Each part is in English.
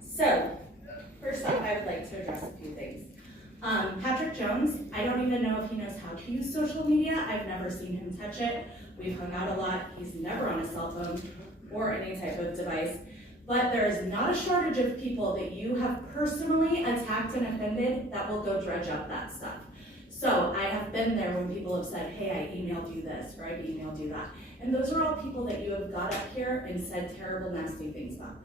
So, first off, I would like to address a few things. Patrick Jones, I don't even know if he knows how to use social media. I've never seen him touch it. We've hung out a lot. He's never on a cell phone or any type of device. But there is not a shortage of people that you have personally attacked and offended that will go dredge up that stuff. So I have been there when people have said, hey, I emailed you this, or I emailed you that. And those are all people that you have got up here and said terrible, nasty things about.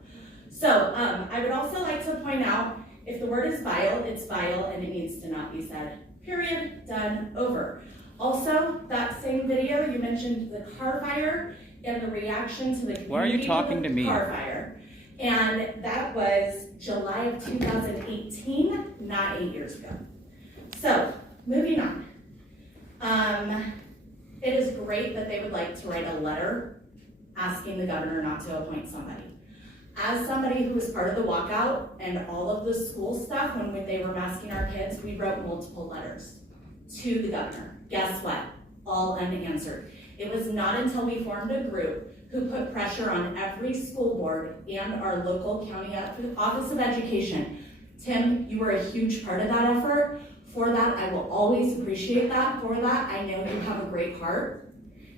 So I would also like to point out, if the word is vile, it's vile and it needs to not be said. Period, done, over. Also, that same video, you mentioned the car fire and the reaction to the community. Why are you talking to me? Car fire. And that was July of 2018, not 8 years ago. So, moving on. It is great that they would like to write a letter asking the governor not to appoint somebody. As somebody who was part of the walkout and all of the school stuff, when they were masking our kids, we wrote multiple letters to the governor. Guess what? All unanswered. It was not until we formed a group who put pressure on every school board and our local county Office of Education. Tim, you were a huge part of that effort. For that, I will always appreciate that. For that, I know you have a great heart,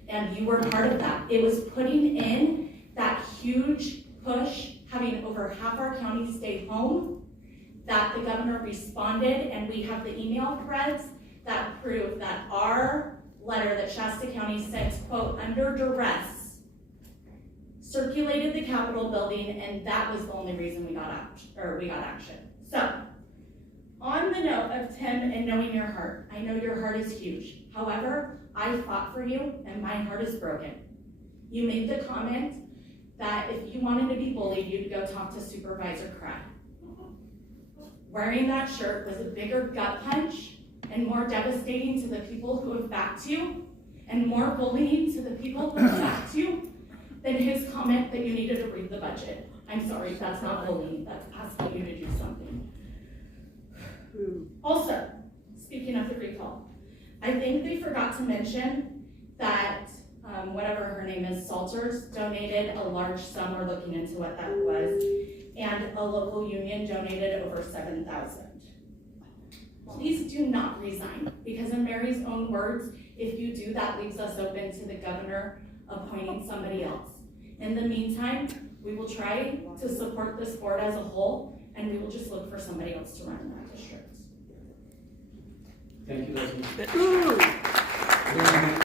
and you were part of that. It was putting in that huge push, having over half our county stay home, that the governor responded, and we have the email threads that prove that our letter that Shasta County sent, quote, under duress, circulated the Capitol building, and that was the only reason we got action. So, on the note of Tim and knowing your heart, I know your heart is huge. However, I fought for you, and my heart is broken. You made the comment that if you wanted to be bullied, you'd go talk to Supervisor Craig. Wearing that shirt was a bigger gut punch and more devastating to the people who have backed you, and more bullying to the people who have backed you, than his comment that you needed to read the budget. I'm sorry, that's not bullying, that's asking you to do something. Also, speaking of the recall, I think they forgot to mention that whatever her name is, Salters, donated a large sum. We're looking into what that was, and a local union donated over $7,000. Please do not resign, because in Mary's own words, if you do, that leaves us open to the governor appointing somebody else. In the meantime, we will try to support this board as a whole, and we will just look for somebody else to run in that district. Thank you, Leslie.